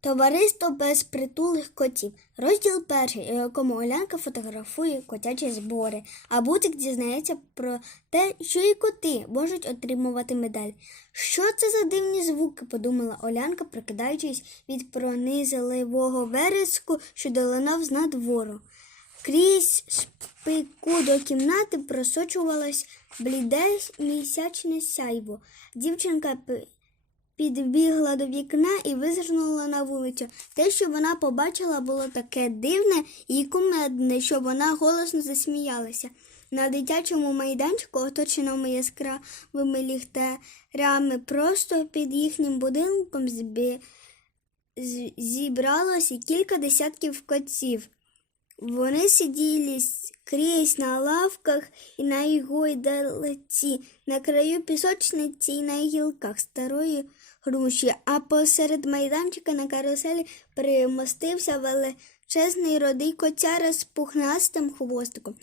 Товариство безпритулих котів. Розділ перший, у якому Олянка фотографує котячі збори, а Бутик дізнається про те, що і коти можуть отримувати медаль. Що це за дивні звуки? подумала Олянка, прокидаючись від пронизливого вереску, що долинав з надвору. Крізь шпику до кімнати просочувалось бліде місячне сяйво. Дівчинка підбігла до вікна і визирнула на вулицю. Те, що вона побачила, було таке дивне і кумедне, що вона голосно засміялася. На дитячому майданчику, оточеному яскравими ліхтарями, просто під їхнім будинком збі... зібралося кілька десятків котів. Вони сиділи скрізь на лавках і на гойдалці, на краю пісочниці і на гілках старої груші, а посеред майданчика на каруселі примостився величезний родий котяра з пухнастим хвостиком.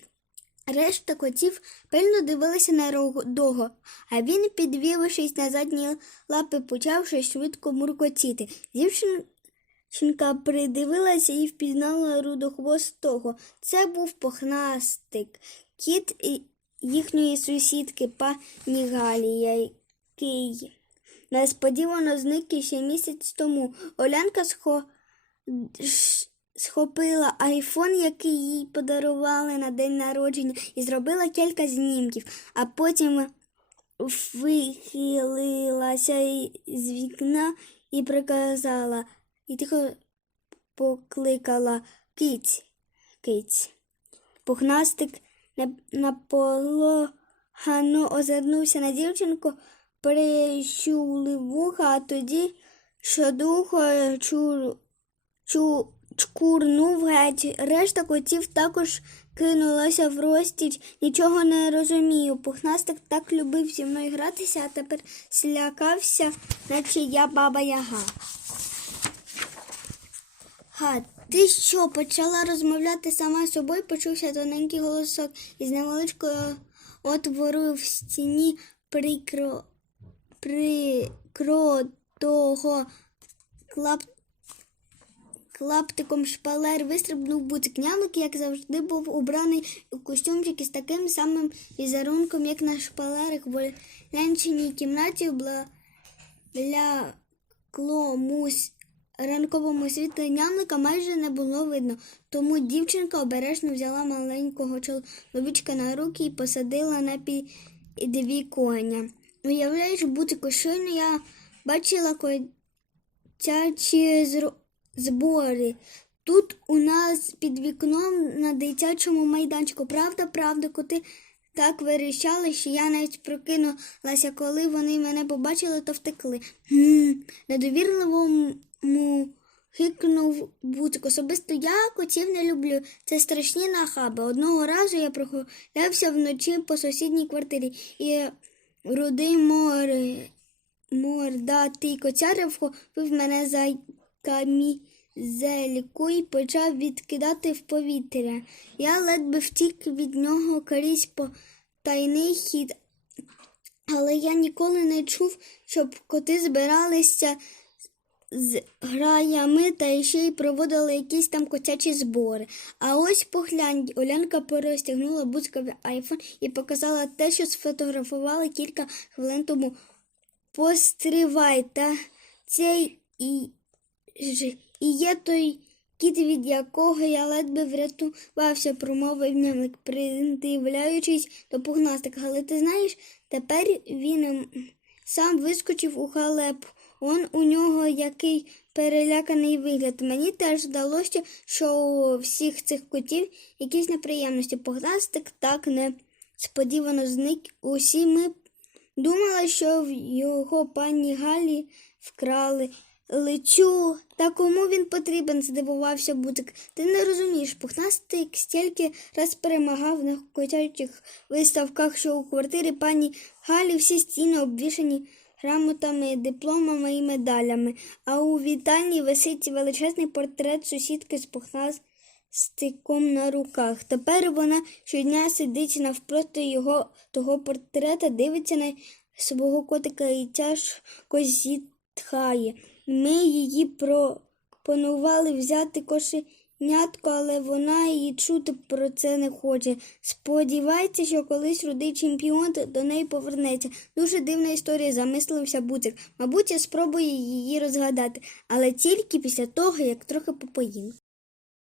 Решта котів пильно дивилися на рудого, а він, підвівшись на задні лапи, почав швидко муркотіти. Дівчинка придивилася і впізнала рудохвостого. Це був пухнастик, кіт їхньої сусідки пані Галі, який несподівано зник іще місяць тому. Олянка схо... схопила айфон, який їй подарували на день народження, і зробила кілька знімків, а потім вихилилася з вікна і приказала, і тихо покликала киць, киць. Пухнастик не- озирнувся на дівчинку, прищулив вуха, а тоді щодухо чур, чу, чкурнув геть. Решта котів також кинулася в розтіч. Нічого не розумію. Пухнастик так любив зі мною гратися, а тепер слякався, наче я баба Яга. Га, ти що, почала розмовляти сама з собою, почувся тоненький голосок із невеличкого отвору в стіні прикро, прикротого клап, клаптиком шпалер вистрибнув буцик. Нямик, як завжди, був убраний у костюмчик із таким самим візерунком, як на шпалерах в ленчиній кімнаті бла, для кломусь ранковому світлі нямлика майже не було видно, тому дівчинка обережно взяла маленького чоловічка на руки і посадила на підвіконня. Уявляєш, бутику, щойно я бачила котячі збори. Тут у нас під вікном на дитячому майданчику. Правда, правда, коти так верещали, що я навіть прокинулася, коли вони мене побачили, то втекли. Гм, недовірливому хикнув Буцик. Особисто я котів не люблю. Це страшні нахаби. Одного разу я прогулявся вночі по сусідній квартирі і рудий море, мордатий котяра вхопив мене за камізельку і почав відкидати в повітря. Я ледве втік від нього крізь по тайний хід, але я ніколи не чув, щоб коти збиралися з граями та ще й проводили якісь там котячі збори. А ось поглянь, Олянка порозтягнула буцьковий айфон і показала те, що сфотографували кілька хвилин тому. Постривай, та це і, і є той кіт, від якого я ледве врятувався, промовив нямик, придивляючись до пухнастика. Але ти знаєш, тепер він ем, сам вискочив у халепу. Он у нього який переляканий вигляд. Мені теж здалося, що у всіх цих котів якісь неприємності. Пухнастик так несподівано зник. Усі ми думали, що в його пані Галі вкрали. Лечу, та кому він потрібен, здивувався Бутик. Ти не розумієш, пухнастик стільки раз перемагав на котячих виставках, що у квартирі пані Галі всі стіни обвішані грамотами, дипломами і медалями, а у вітальні висить величезний портрет сусідки з пухнастиком на руках. Тепер вона щодня сидить навпроти його того портрета, дивиться на свого котика і тяжко зітхає. Ми її пропонували взяти кошенятко, але вона і чути про це не хоче. Сподівається, що колись рудий чемпіон до неї повернеться. Дуже дивна історія, замислився Буцик. Мабуть, я спробую її розгадати, але тільки після того, як трохи попоїм.